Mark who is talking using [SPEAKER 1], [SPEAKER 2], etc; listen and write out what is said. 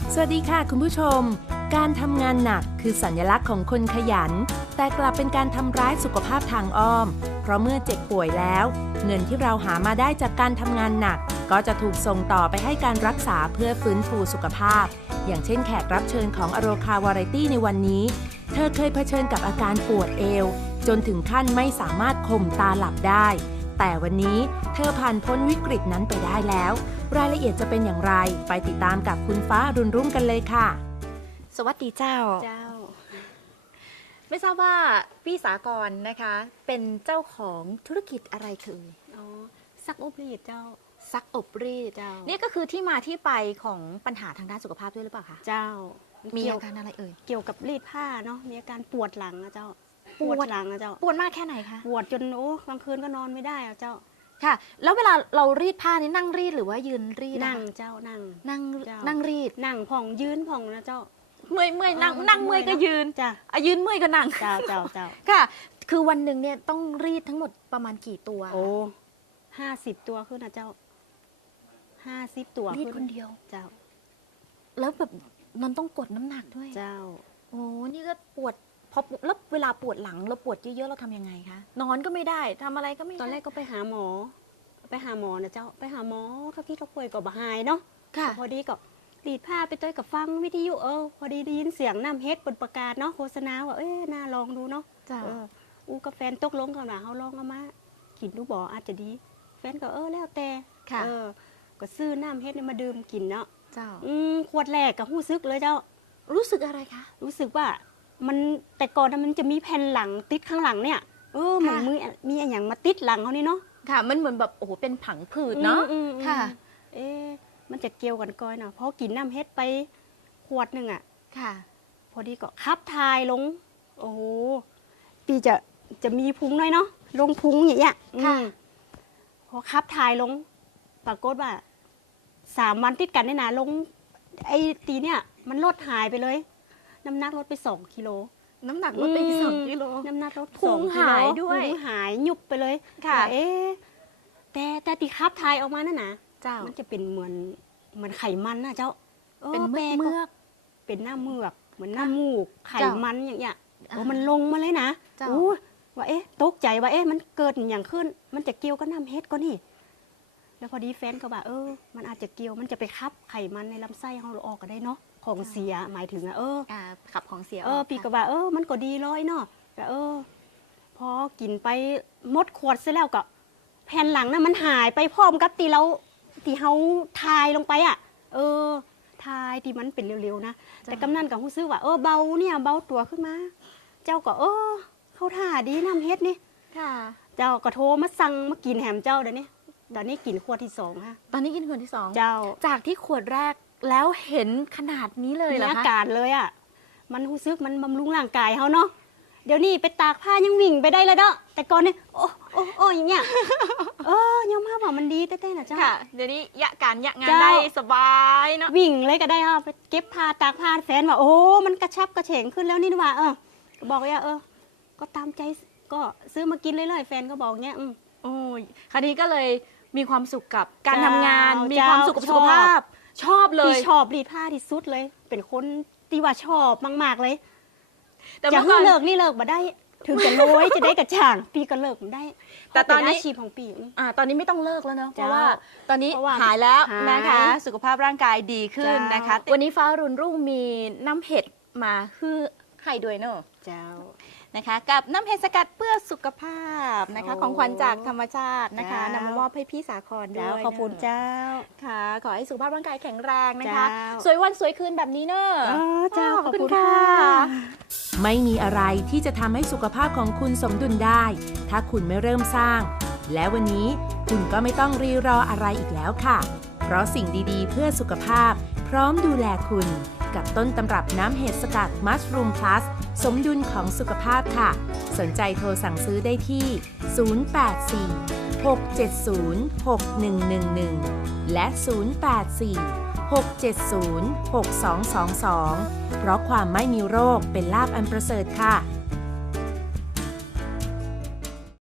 [SPEAKER 1] สวัสดีค่ะคุณผู้ชมการทำงานหนักคือสัญลักษณ์ของคนขยันแต่กลับเป็นการทำร้ายสุขภาพทางอ้อมเพราะเมื่อเจ็บป่วยแล้วเงินที่เราหามาได้จากการทำงานหนักก็จะถูกส่งต่อไปให้การรักษาเพื่อฟื้นฟูสุขภาพอย่างเช่นแขกรับเชิญของอโรคาวาไรตี้ในวันนี้เธอเคยเผชิญกับอาการปวดเอวจนถึงขั้นไม่สามารถข่มตาหลับได้แต่วันนี้เธอผ่านพ้นวิกฤตนั้นไปได้แล้วรายละเอียดจะเป็นอย่างไรไปติดตามกับคุณฟ้าอรุณรุ่งกันเลยค่ะ
[SPEAKER 2] สวัสดีเจ้า ไม่ทราบว่าพี่สากรนะคะเป็นเจ้าของธุรกิจอะไรคือ
[SPEAKER 3] ซักอบรีดเจ้า
[SPEAKER 2] ซักอบรีด
[SPEAKER 3] เจ้า
[SPEAKER 2] นี่ก็คือที่มาที่ไปของปัญหาทางด้านสุขภาพด้วยหรือเปล่าคะ
[SPEAKER 3] เจ้า
[SPEAKER 2] มีอาการอะไรเอ่ย
[SPEAKER 3] เกี่ยวกับรีดผ้าเนาะมีอาการปวดหลังอะเจ้า
[SPEAKER 2] ปวด
[SPEAKER 3] หลังอะเจ้า
[SPEAKER 2] ปวดมากแค่ไหนคะ
[SPEAKER 3] ปวดจนกลางคืนก็นอนไม่ได้อะเจ้า
[SPEAKER 2] ค่ะแล้วเวลาเรารีดผ้านี่นั่งรีดหรือว่ายืนรีด
[SPEAKER 3] นั่งเจ้านั่ง
[SPEAKER 2] นั่งรีด
[SPEAKER 3] นั่งผ่องยืนผ่องนะเจ้า
[SPEAKER 2] เมื่อยนั่งเมื่อยก็ยืน
[SPEAKER 3] จ้ะ
[SPEAKER 2] ยืนเมื่อยก็นั่ง
[SPEAKER 3] เจ้า
[SPEAKER 2] ค่ะคือวันหนึ่งเนี่ยต้องรีดทั้งหมดประมาณกี่ตัว
[SPEAKER 3] 50 ตัวขึ้นนะเจ้า50 ตัว
[SPEAKER 2] รีดคนเดียว
[SPEAKER 3] เจ้า
[SPEAKER 2] แล้วแบบมันต้องกดน้ำหนักด้วย
[SPEAKER 3] เจ้า
[SPEAKER 2] โอ้นี่ก็ปวดพอแล้วเวลาปวดหลังเราปวดเยอะๆเราทำยังไงคะนอนก็ไม่ได้ทำอะไรก็ไม่ได้
[SPEAKER 3] ตอนแรกก็ไปหาหมอนะเจ้าไปหาหมอถ้าพี่เขาป่วยก็บ่หายเนาะ
[SPEAKER 2] ค่ะ
[SPEAKER 3] พอดีก็รีดผ้าไปเตยกับฟังวิทยุพอดีได้ยินเสียงน้ำเฮ็ดบนประกาศเนาะโฆษณาว่าน่าลองดูเนาะกับแฟนตกลงกันว่าเขาลองเอามากินดูบ่อาจจะดีแฟนก็แล้วแต่ก็ซื้อน้ำเฮ็ดมาดื่มกินเนาะ
[SPEAKER 2] เจ้า
[SPEAKER 3] ขวดแรกก็รู้สึกเลยเจ้า
[SPEAKER 2] รู้สึกอะไรคะ
[SPEAKER 3] รู้สึกว่ามันแต่ก่อนมันจะมีแผ่นหลังติดข้างหลังเนี่ยเหมือนมีอะไรอย่างมาติดหลังเขานี่เนาะ
[SPEAKER 2] ค่ะมันเหมือนแบบโอ้โหเป็นผังผืดเนาะค่ะ
[SPEAKER 3] มันจะเกี่ยวกันก้อยเนาะเพราะกินน้ำเฮ็ดไปขวดหนึ่งอ่ะ
[SPEAKER 2] ค่ะ
[SPEAKER 3] พอดีก็ขับถ่ายลงโอ้โหปีจะมีพุงหน่อยเนาะลงพุงอย่างเงี้ยพอขับถ่ายลงปรากฏว่า3 วันติดกันเนี่ยนะลงไอ้ตีเนี่ยมันลดหายไปเลยน้ำหนักลดไป2 กิโล
[SPEAKER 2] น้ำหนักลดไป2 กิโล
[SPEAKER 3] น้ำหนักลด
[SPEAKER 2] พุงหายด้วย
[SPEAKER 3] พุงหายยุบไปเลย
[SPEAKER 2] ค่ะ
[SPEAKER 3] แต่ตีขับถ่ายออกมานั่นนะ
[SPEAKER 2] เจ้า
[SPEAKER 3] มันจะเป็นเหมือนไขมันนะเจ้า
[SPEAKER 2] เป็นเมือก
[SPEAKER 3] เป็นหน้าเมือกเหมือนหน้ามูกไขมันอย่างเงี้ยมันลงมาเลยนะว่าตกใจว่ามันเกิดอย่างขึ้นมันจะเกี่ยวกับน้ำเฮ็ดก็นี่แล้วพอดีแฟนก็ว่ามันอาจจะเกี่ยวมันจะไปคับไขมันในลำไส้ของเราออกก็ได้เนาะของเสียหมายถึง
[SPEAKER 2] ขับของเสีย
[SPEAKER 3] ปีก็ว่ามันก็ดีร้อยเนาะแต่พอกินไปหมดขวดเสร็จแล้วก็แผ่นหลังน่ะมันหายไปพร้อมกับที่เขาทายลงไปทายที่มันเป็นเร็วๆนะแต่กำนันกับฮู้ซื้อว่าเบาเนี่ยเบาตัวขึ้นมาเจ้าก็เข้าท่าดีน้ำเฮ็ดนี่
[SPEAKER 2] ค่ะ
[SPEAKER 3] เจ้าก็โทรมาสั่งมากินแหมเจ้าเดี๋ยวนี้ตอนนี้กินขวดที่2ค่ะ
[SPEAKER 2] ตอนนี้กินขวดที่2
[SPEAKER 3] เจ้า
[SPEAKER 2] จากที่ขวดแรกแล้วเห็นขนาดนี้เลยเหรอคะ
[SPEAKER 3] มีอาการเลยอ่ะมันรู้สึกมันบำรุงร่างกายเขาเนาะเดี๋ยวนี้ไปตากผ้ายังวิ่งไปได้เลยเนาะแต่ก่อนเนี่ยโอ้อย่างเงี้ยยอมรับว่ามันดีแต่ๆนะเจ้า
[SPEAKER 2] ค่ะเดี๋ยวนี้ยะการยะงานได้สบายเนาะ
[SPEAKER 3] วิ่งเลยก็ได้ไปเก็บผ้าตากผ้าแฟนว่ามันกระชับกระเฉงขึ้นแล้วนี่ว่าก็บอกว่าก็ตามใจก็ซื้อมากินเลยแฟนก็บอกเงี้ย
[SPEAKER 2] คราวนี้ก็เลยมีความสุขกับการทำงานมีความสุขกับสุขภาพชอบเลย
[SPEAKER 3] ชอบรีดผ้าที่สุดเลยเป็นคนที่ว่าชอบมากๆเลย
[SPEAKER 2] แต่
[SPEAKER 3] จะเลิกนี่เลิกมาได้ถึงจะรวยจะได้กระช่างปีก็เลิกได้
[SPEAKER 2] แต่ตอนนี้
[SPEAKER 3] อาชีพของปี
[SPEAKER 2] ตอนนี้ไม่ต้องเลิกแล้วเนาะเพราะว่าตอนนี้หายแล้วนะคะสุขภาพร่างกายดีขึ้นนะคะวันนี้ฟ้ารุ่นรุ่งมีน้ำเห็ดมาให้ด้วยเนาะ
[SPEAKER 3] เจ้า
[SPEAKER 2] นะคะกับน้ำเห็ดสกัดเพื่อสุขภาพนะคะของขวัญจากธรรมชาตินะคะนำมามอบให้พี่สาครด้วย
[SPEAKER 3] ขอบคุณเจ้า
[SPEAKER 2] ค่ะขอให้สุขภาพร่างกายแข็งแรงนะคะสวยวันสวยคืนแบบนี้เนอะ
[SPEAKER 3] เจ้าขอบคุณค่ะ
[SPEAKER 1] ไม่มีอะไรที่จะทำให้สุขภาพของคุณสมดุลได้ถ้าคุณไม่เริ่มสร้างและวันนี้คุณก็ไม่ต้องรีรออะไรอีกแล้วค่ะเพราะสิ่งดีๆเพื่อสุขภาพพร้อมดูแลคุณกับต้นตำรับน้ำเห็ดสกัดมัชรูมพลัสสมดุลของสุขภาพค่ะสนใจโทรสั่งซื้อได้ที่ 084-670-6111 และ 084-670-6222 เพราะความไม่มีโรคเป็นลาภอันประเสริฐค่ะ